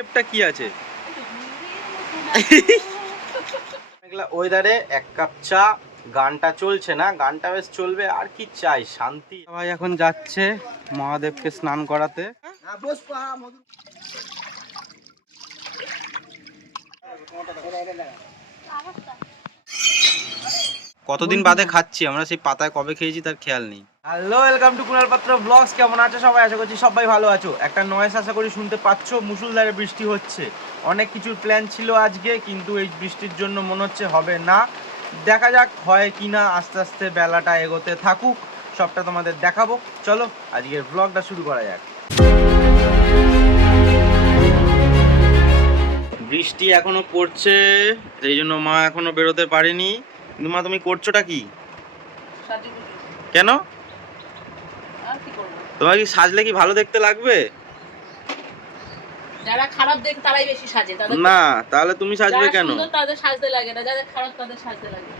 স্টেপটা কি আছে? ওয়েদারে এক কাপ চা, গানটা চলছে না, গানটা বেশ চলবে, আর কি চাই, শান্তি। ভাই এখন যাচ্ছে মহাদেবকে স্নান করাতে। কতদিন বাদে খাচ্ছি আমরা, সেই পাতায় কবে খেয়েছি তার খেয়াল নেই। হ্যালো, ওয়েলকাম টু কুনাল পাত্র ব্লগস। কেমন আছো সবাই? আশা করছি সবাই ভালো আছো। একটা নয়েস আশা করি শুনতে পাচ্ছ, মুষলধারে বৃষ্টি হচ্ছে। অনেক কিছুর প্ল্যান ছিল আজকে, কিন্তু এই বৃষ্টির জন্য মনে হচ্ছে হবে না। দেখা যাক হয় কি না, আস্তে আস্তে বেলাটা এগোতে থাকুক, সবটা তোমাদের দেখাবো। চলো আজকের ব্লগটা শুরু করা যাক। বৃষ্টি এখনো পড়ছে, এই জন্য মা এখনো বেরোতে পারেনি। কিন্তু মা, তুমি করছোটা কি? কেন? তোমার কি সাজলে কি ভালো দেখতে লাগবে? যারা খারাপ দেখে তারাই বেশি সাজে। না, তাহলে তুমি সাজবে কেন? তাদের সাজতে লাগে না, যাদের খারাপ তাদের সাজতে লাগে।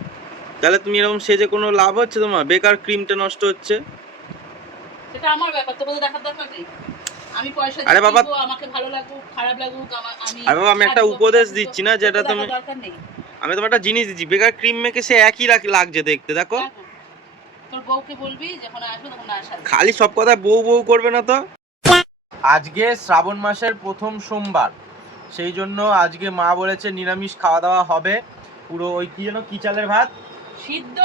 তাহলে তুমি এরকম সেজে কোনো লাভ হচ্ছে তোমার? বেকার ক্রিমটা নষ্ট হচ্ছে। সেটা আমার ব্যাপার, তোমাদের দেখার দরকার নেই। আমি পয়সা দিই, আরে বাবা, আমাকে ভালো লাগুক খারাপ লাগুক আমি আরে বাবা, আমি একটা উপদেশ দিচ্ছি না, যেটা তুমি, দরকার নেই। আমি তোমার একটা জিনিস দিচ্ছি, বেকার ক্রিম মেখে সে একই লাগছে দেখতে। দেখো, তোর বউকে বলবি যখন আসবে তখন না সাজবে। খালি সব কথা বউ বউ করবে না তো। আজকে শ্রাবণ মাসের প্রথম সোমবার, সেই জন্য আজকে মা বলেছে নিরামিষ খাওয়া দাওয়া হবে। পুরো ওই কি যেন, কি চালের ভাত, সিদ্ধ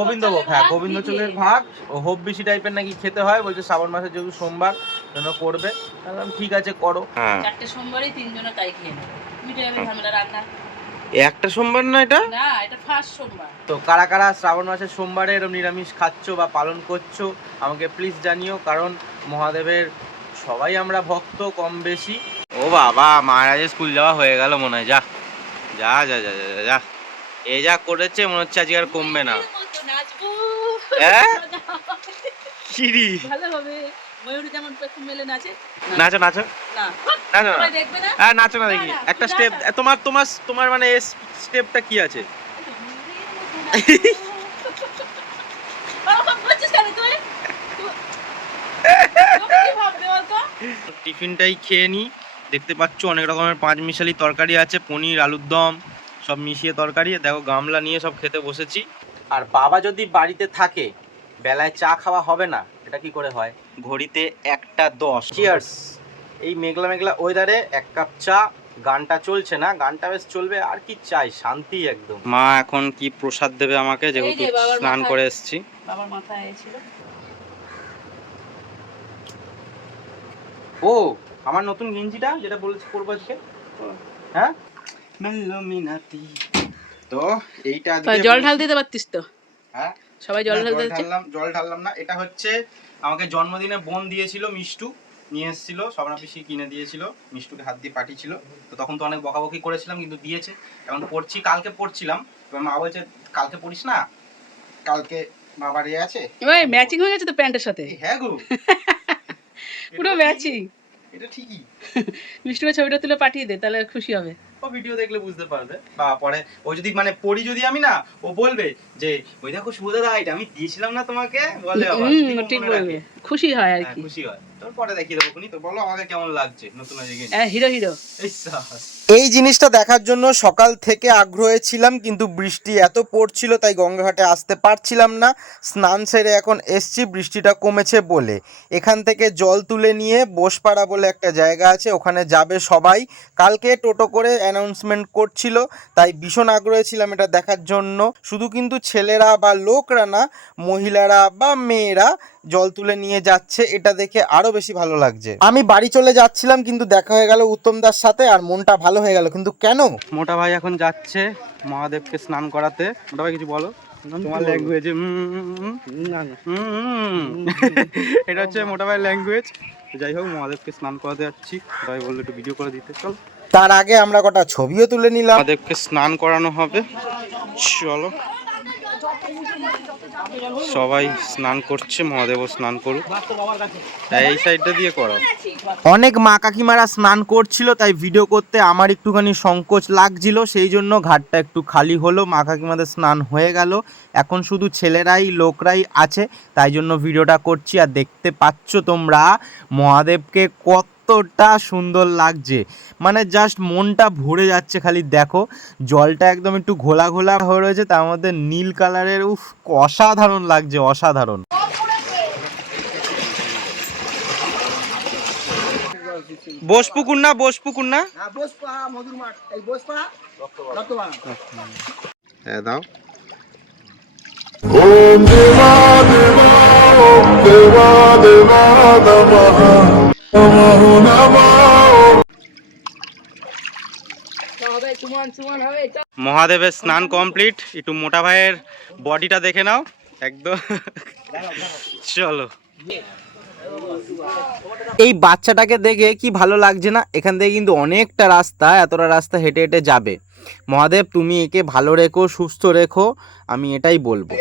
গোবিন্দভোগ। হ্যাঁ, গোবিন্দ চালের ভাত, ও হোপ বেশি টাইপের নাকি খেতে হয়। বলছে শ্রাবণ মাসে যেহেতু সোমবার জন্য করবে। বললাম ঠিক আছে করো। চারটে সোমবারই তিনজনে তাই খেয়ে নেবে। মিটে যাবে ঝামেলা। রান্না একটা সোমবার না এটা? না, এটা ফার্স্ট সোমবার। তো কারা কারা শ্রাবণ মাসের সোমবারে এরকম নিরামিষ খাচ্ছো বা পালন করছো আমাকে প্লিজ জানিও, কারণ মহাদেবের সবাই আমরা ভক্ত কম বেশি। ও বাবা, মহারাজের স্কুল যাওয়া হয়ে গেল মনে হয়। যা যা যা যা যা যা, এই যা করেছে মনে হচ্ছে আজকে আর কমবে না। ভালো হবে। ময়ূরী যেমন পেছন মেলে নাচে, নাচো নাচো। না নাচো না, দেখবে না। হ্যাঁ নাচো না দেখি একটা স্টেপ। তোমার তোমার তোমার মানে স্টেপটা কি আছে? টিফিনটাই খেয়ে নি। দেখতে পাচ্ছ অনেক রকমের পাঁচ মিশালি তরকারি আছে, পনির, আলুর দম সব মিশিয়ে তরকারি। দেখো গামলা নিয়ে সব খেতে বসেছি। আর বাবা যদি বাড়িতে থাকে, বেলায় চা খাওয়া হবে না, এটা কি করে হয়? ঘড়িতে 1:10। চিয়ার্স। এই মেঘলা মেঘলা ওয়েদারে এক কাপ চা, গানটা চলছে না, গানটা বেশ চলবে, আর কি চাই, শান্তি একদম। মা এখন কি প্রসাদ দেবে আমাকে, যেহেতু স্নান করে এসেছি। বাবার মাথায় ছিল। ও, আমার নতুন গেঞ্জিটা যেটা বলেছি পরবো আজকে। হ্যাঁ, মেলমিনাতি। তো এইটা আজকে জল ঢাল দিতে পারতিস তো। হ্যাঁ, সবাই জল ঢাললাম না। এটা হচ্ছে আমাকে জন্মদিনে বোন দিয়েছিল, মিষ্টু নিয়ে এসেছিল, সবনা পিসি কিনে দিয়েছিল, মিষ্টুকে হাত দিয়ে পাঠিয়েছিল। তো তখন তো অনেক বকাবকি করেছিলাম, কিন্তু দিয়েছে। এখন পড়ছি, কালকে পড়ছিলাম। এবার মা বলছে কালকে পড়িস না, কালকে মা বাড়ি আছে। ওই ম্যাচিং হয়ে গেছে তো প্যান্টের সাথে। হ্যাঁ গো, পুরো ম্যাচিং। এটা ঠিকই। মিষ্টুকে ছবিটা তুলে পাঠিয়ে দে, তাহলে খুশি হবে। ও ভিডিও দেখলে বুঝতে পারবে। বা পরে ও যদি মানে পড়ি যদি আমি না, ও বলবে যে ওই দেখো শুভদাদা, এটা আমি দিয়েছিলাম না তোমাকে, বলে আবার ঠিক বলবে, খুশি হয় আর কি। খুশি হয়। তোর পরে দেখিয়ে দেবো কোনি। তো বলো আমাকে কেমন লাগছে নতুন আজকে? Hero hero. এই জিনিসটা দেখার জন্য সকাল থেকে আগ্রহে ছিলাম, কিন্তু বৃষ্টি এত পড়ছিল তাই গঙ্গাঘাটে আসতে পারছিলাম না। স্নান সেরে এখন এসছি, বৃষ্টিটা কমেছে বলে। এখান থেকে জল তুলে নিয়ে বোসপাড়া বলে একটা জায়গা আছে, ওখানে যাবে সবাই। কালকে টোটো করে অ্যানাউন্সমেন্ট করছিল, তাই ভীষণ আগ্রহে ছিলাম এটা দেখার জন্য। শুধু কিন্তু ছেলেরা বা লোকরা না, মহিলারা বা মেয়েরা জল তুলে নিয়ে যাচ্ছে, এটা দেখে আরো বেশি ভালো লাগছে। আমি বাড়ি চলে যাচ্ছিলাম, কিন্তু দেখা হয়ে গেল উত্তম দার সাথে, আর মনটা ভালো হয়ে গেল। কিন্তু কেন? মোটা ভাই এখন যাচ্ছে মহাদেবকে স্নান করাতে। মোটা ভাই কিছু বলো তোমার ল্যাঙ্গুয়েজে। এটা হচ্ছে মোটা ভাই ল্যাঙ্গুয়েজ। যাই হোক, মহাদেবকে স্নান করাতে যাচ্ছি। ভাই বললো একটু ভিডিও করে দিতে। চল, তার আগে আমরা কটা ছবিও তুলে নিলাম। মহাদেবকে স্নান করানো হবে, চলো। সবাই স্নান করছে, মহাদেবও স্নান করুক, তাই এই সাইডটা দিয়ে করো। অনেক মা কাকিমারা স্নান করছিল, তাই ভিডিও করতে আমার একটুখানি সংকোচ লাগছিল। সেই জন্য ঘাটটা একটু খালি হলো, মা কাকিমাদের স্নান হয়ে গেল। এখন শুধু ছেলেরাই, লোকরাই আছে, তাই জন্য ভিডিওটা করছি। আর দেখতে পাচ্ছ তোমরা মহাদেবকে কত কতটা সুন্দর লাগছে, মানে জাস্ট মনটা ভরে যাচ্ছে খালি দেখো। জলটা একদম একটু ঘোলা ঘোলা হয়ে রয়েছে, তার মধ্যে নীল কালারের, উফ অসাধারণ লাগছে, অসাধারণ। বোসপুকুর না, বোসপুকুর না, হ্যাঁ দাও। ओम देवा देवा ओम देवा देवा नमः नमो नमः। মহাদেবের স্নান কমপ্লিট, একটু মোটা ভাইয়ের বডিটা দেখে নাও একদম। চলো, এই বাচ্চাটাকে দেখে কি ভালো লাগছে না? এখান থেকে কিন্তু অনেকটা রাস্তা, এতটা রাস্তা হেঁটে হেঁটে যাবে। মহাদেব তুমি একে ভালো রেখো, সুস্থ রেখো, আমি এটাই বলবো।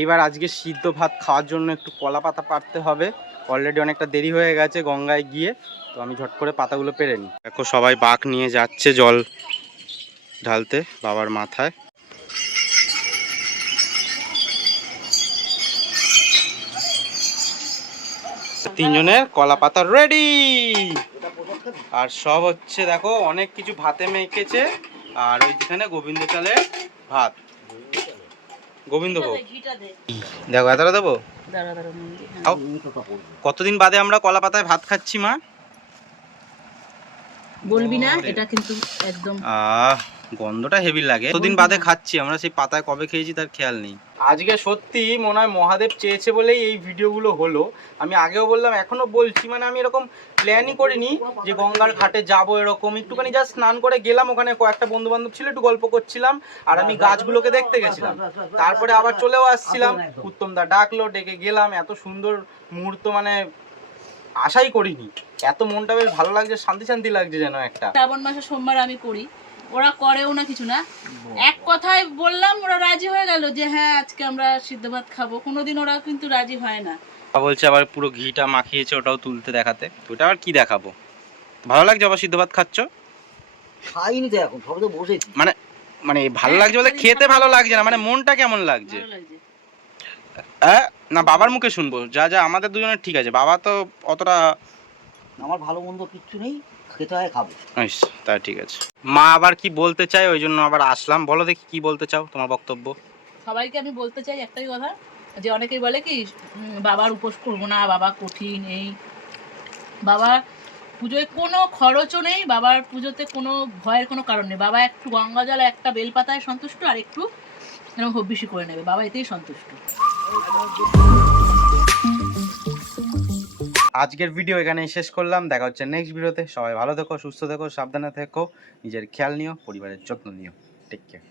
এইবার আজকে সিদ্ধ ভাত খাওয়ার জন্য একটু কলা পাতা পাড়তে হবে। অলরেডি অনেকটা দেরি হয়ে গেছে গঙ্গায় গিয়ে, তো আমি ঝট করে পাতাগুলো পেরে নিই। দেখো সবাই বাঁক নিয়ে যাচ্ছে জল ঢালতে বাবার মাথায়। তিনজনের কলা পাতা রেডি। আর সব হচ্ছে দেখো অনেক কিছু ভাতে মেখেছে, আর ওইখানে গোবিন্দ চালের ভাত, গোবিন্দভোগ। দেখো এতটা দেবো। কতদিন বাদে আমরা কলা পাতায় ভাত খাচ্ছি মা? বলবি না, এটা কিন্তু একদম গন্ধটা হেভি লাগে। কতদিন বাদে খাচ্ছি আমরা, সেই পাতায় কবে খেয়েছি তার খেয়াল নেই। আজকে সত্যি মনে হয় মহাদেব চেয়েছে বলেই এই ভিডিওগুলো হলো। আমি আগেও বললাম, এখনো বলছি, মানে আমি এরকম প্ল্যানই করিনি যে গঙ্গার ঘাটে যাব, এরকম একটুখানি জাস্ট স্নান করে গেলাম, ওখানে কয়েকটা বন্ধু বান্ধব ছিল, একটু গল্প করছিলাম, আর আমি গাছগুলোকে দেখতে গেছিলাম। তারপরে আবার চলেও আসছিলাম, উত্তম দা ডাকলো, ডেকে গেলাম। এত সুন্দর মুহূর্ত মানে আশাই করিনি। এত মনটা বেশ ভালো লাগছে, শান্তি শান্তি লাগছে যেন একটা। শ্রাবণ মাসে সোমবার আমি করি, ওরা করেও না কিছু না, এক কথায় বললাম ওরা রাজি হয়ে গেল যে হ্যাঁ আজকে আমরা সিদ্ধ ভাত খাবো। কোনোদিন ওরা কিন্তু রাজি হয় না। বলছে আবার পুরো ঘিটা মাখিয়েছে, ওটাও তুলতে দেখাতে। ওটা আবার কি দেখাবো? ভালো লাগছে আবার সিদ্ধ ভাত খাচ্ছ? খাইনি তো এখন, সবে তো বসেছি। মানে মানে ভালো লাগছে বলতে খেতে ভালো লাগছে না, মানে মনটা কেমন লাগছে? ভালো লাগছে। না বাবার মুখে শুনবো। যা যা আমাদের দুজনের ঠিক আছে, বাবা তো অতটা। আমার ভালো মন্দ কিচ্ছু নেই, খেতে হয় খাবো। ইস, তা ঠিক আছে। মা আবার কি বলতে চায়, ওই জন্য আবার আসলাম। বলো দেখি কি বলতে চাও, তোমার বক্তব্য। সবাইকে আমি বলতে চাই একটাই কথা, যে অনেকেই বলে কি বাবার উপোস করবো না, বাবা কঠিন, এই বাবা পুজোয় কোনো খরচও নেই, বাবার পুজোতে কোনো ভয়ের কোনো কারণ নেই। বাবা একটু গঙ্গা জল একটা বেলপাতায় সন্তুষ্ট, আর একটু হব্বিসি করে নেবে, বাবা এতেই সন্তুষ্ট। আজকের ভিডিও এখানেই শেষ করলাম। দেখা হচ্ছে নেক্সট ভিডিওতে। সবাই ভালো থেকো, সুস্থ থেকো, সাবধানে থেকো, নিজের খেয়াল নিও, পরিবারের যত্ন নিও। Take care.